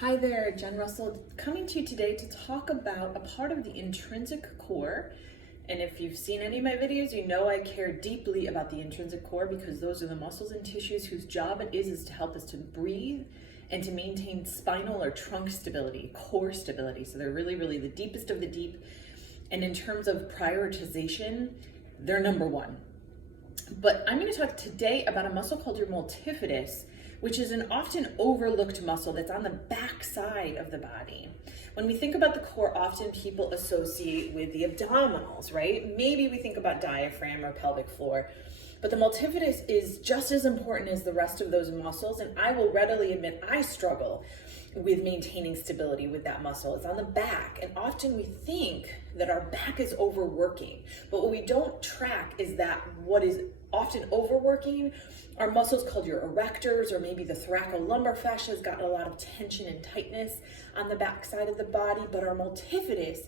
Hi there, Jen Russell, coming to you today to talk about a part of the intrinsic core. And if you've seen any of my videos, you know I care deeply about the intrinsic core because those are the muscles and tissues whose job it is to help us to breathe and to maintain spinal or trunk stability, core stability. So they're really the deepest of the deep. And in terms of prioritization, they're number one. But I'm going to talk today about a muscle called your multifidus, which is an often overlooked muscle that's on the back side of the body. When we think about the core, often people associate with the abdominals, right? Maybe we think about diaphragm or pelvic floor, but the multifidus is just as important as the rest of those muscles, and I will readily admit I struggle with maintaining stability with that muscle. It's on the back, and often we think that our back is overworking, but what we don't track is that what is often overworking are muscles called your erectors, or maybe the thoracolumbar fascia has got a lot of tension and tightness on the back side of the body. But our multifidus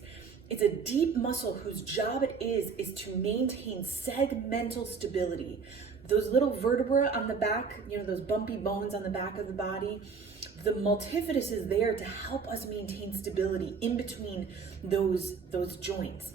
is a deep muscle whose job it is to maintain segmental stability. Those little vertebrae on the back, those bumpy bones on the back of the body, the multifidus is there to help us maintain stability in between those joints.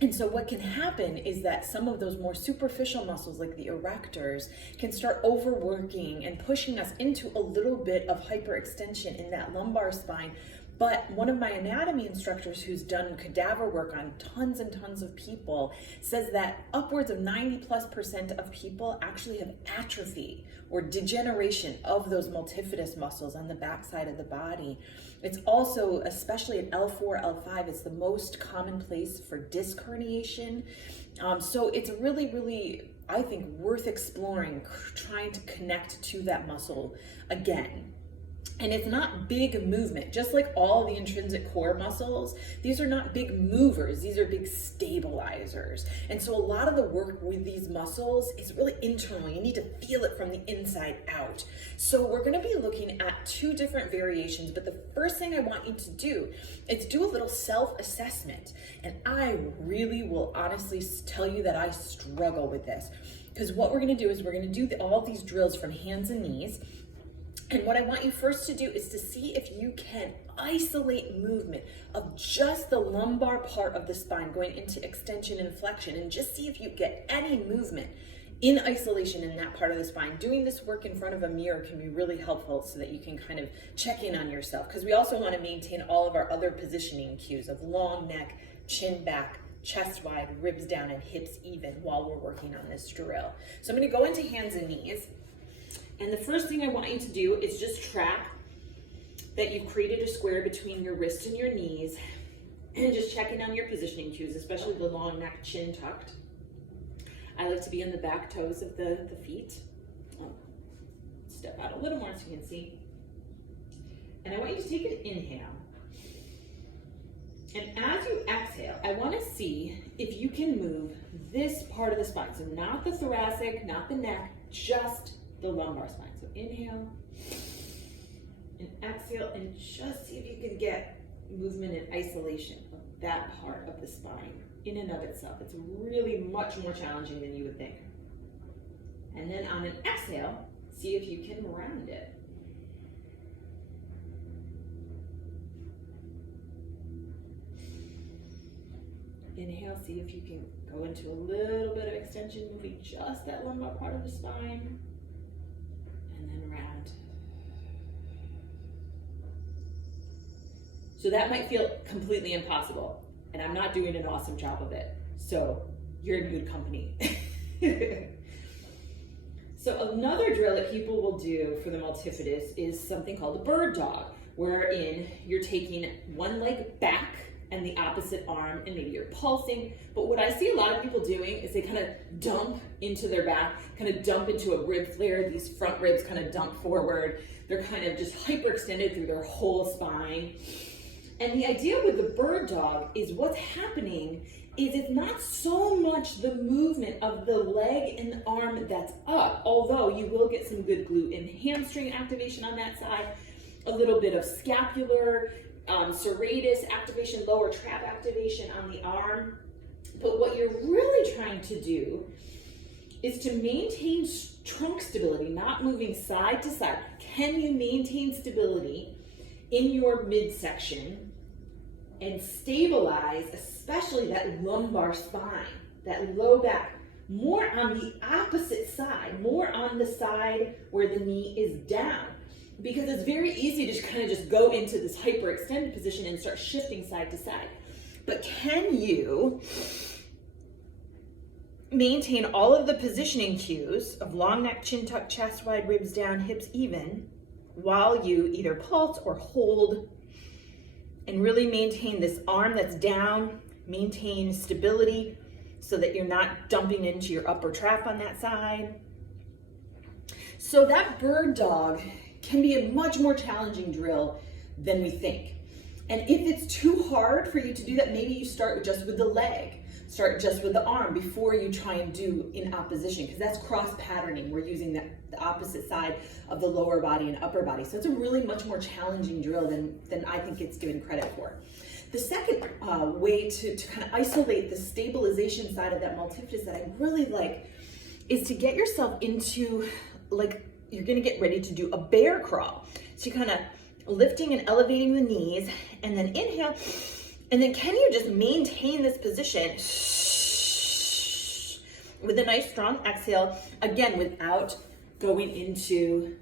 And so what can happen is that some of those more superficial muscles, like the erectors, can start overworking and pushing us into a little bit of hyperextension in that lumbar spine. But one of my anatomy instructors who's done cadaver work on tons and tons of people says that upwards of 90+% of people actually have atrophy or degeneration of those multifidus muscles on the backside of the body. It's also, especially at L4, L5, it's the most common place for disc herniation. So it's really, I think, worth exploring, trying to connect to that muscle again. And it's not big movement, just like all the intrinsic core muscles. These are not big movers, these are big stabilizers. And so a lot of the work with these muscles is really internal. You need to feel it from the inside out. So we're gonna be looking at two different variations, but the first thing I want you to do is do a little self-assessment. And I really will honestly tell you that I struggle with this. Because what we're gonna do is we're gonna do all these drills from hands and knees. And what I want you first to do is to see if you can isolate movement of just the lumbar part of the spine going into extension and flexion, and just see if you get any movement in isolation in that part of the spine. Doing this work in front of a mirror can be really helpful so that you can kind of check in on yourself, because we also want to maintain all of our other positioning cues of long neck, chin back, chest wide, ribs down, and hips even while we're working on this drill. So I'm going to go into hands and knees. And the first thing I want you to do is just track that you've created a square between your wrist and your knees, and just checking on your positioning cues, especially the long neck, chin tucked. I like to be on the back toes of the feet. Step out a little more so you can see. And I want you to take an inhale. And as you exhale, I want to see if you can move this part of the spine. So not the thoracic, not the neck, just the lumbar spine. So inhale and exhale, and just see if you can get movement and isolation of that part of the spine in and of itself. It's really much more challenging than you would think. And then on an exhale, see if you can round it. Inhale, see if you can go into a little bit of extension, moving just that lumbar part of the spine. And then round. So that might feel completely impossible, and I'm not doing an awesome job of it. So you're in good company. So another drill that people will do for the multifidus is something called the bird dog, wherein you're taking one leg back and the opposite arm, and maybe you're pulsing. But what I see a lot of people doing is they kind of dump into their back, kind of dump into a rib flare. These front ribs kind of dump forward. They're kind of just hyperextended through their whole spine. And the idea with the bird dog is what's happening is it's not so much the movement of the leg and the arm that's up, although you will get some good glute and hamstring activation on that side, a little bit of scapular, serratus activation, lower trap activation on the arm. But what you're really trying to do is to maintain trunk stability, not moving side to side. Can you maintain stability in your midsection and stabilize, especially that lumbar spine, that low back, more on the opposite side, more on the side where the knee is down. Because it's very easy to kind of just go into this hyperextended position and start shifting side to side. But can you maintain all of the positioning cues of long neck, chin tuck, chest wide, ribs down, hips even, while you either pulse or hold, and really maintain this arm that's down, maintain stability so that you're not dumping into your upper trap on that side. So that bird dog can be a much more challenging drill than we think. And if it's too hard for you to do that, maybe you start just with the leg, start just with the arm before you try and do in opposition, because that's cross patterning. We're using the opposite side of the lower body and upper body. So it's a really much more challenging drill than I think it's given credit for. The second way to kind of isolate the stabilization side of that multifidus that I really like is to get yourself into, like, you're gonna get ready to do a bear crawl. So you're kind of lifting and elevating the knees, and then inhale, and then can you just maintain this position with a nice strong exhale, again, without going into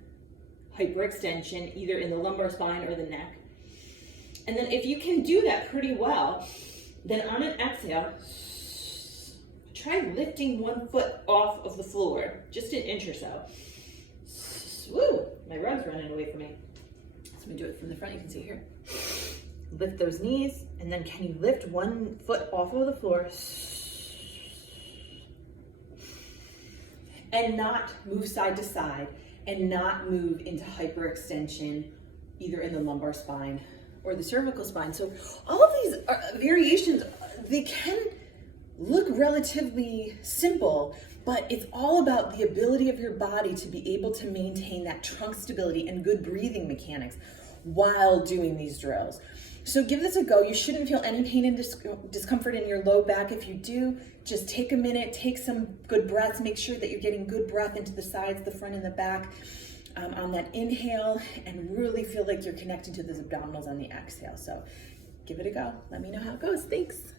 hyperextension, either in the lumbar spine or the neck. And then if you can do that pretty well, then on an exhale, try lifting one foot off of the floor, just an inch or so. Woo, my rug's running away from me. So let me do it from the front, you can see here. Lift those knees, and then can you lift one foot off of the floor and not move side to side and not move into hyperextension, either in the lumbar spine or the cervical spine. So all of these variations, they can look relatively simple, but it's all about the ability of your body to be able to maintain that trunk stability and good breathing mechanics while doing these drills. So give this a go. You shouldn't feel any pain and discomfort in your low back. If you do, just take a minute, take some good breaths, make sure that you're getting good breath into the sides, the front and the back on that inhale, and really feel like you're connecting to those abdominals on the exhale. So give it a go. Let me know how it goes. Thanks.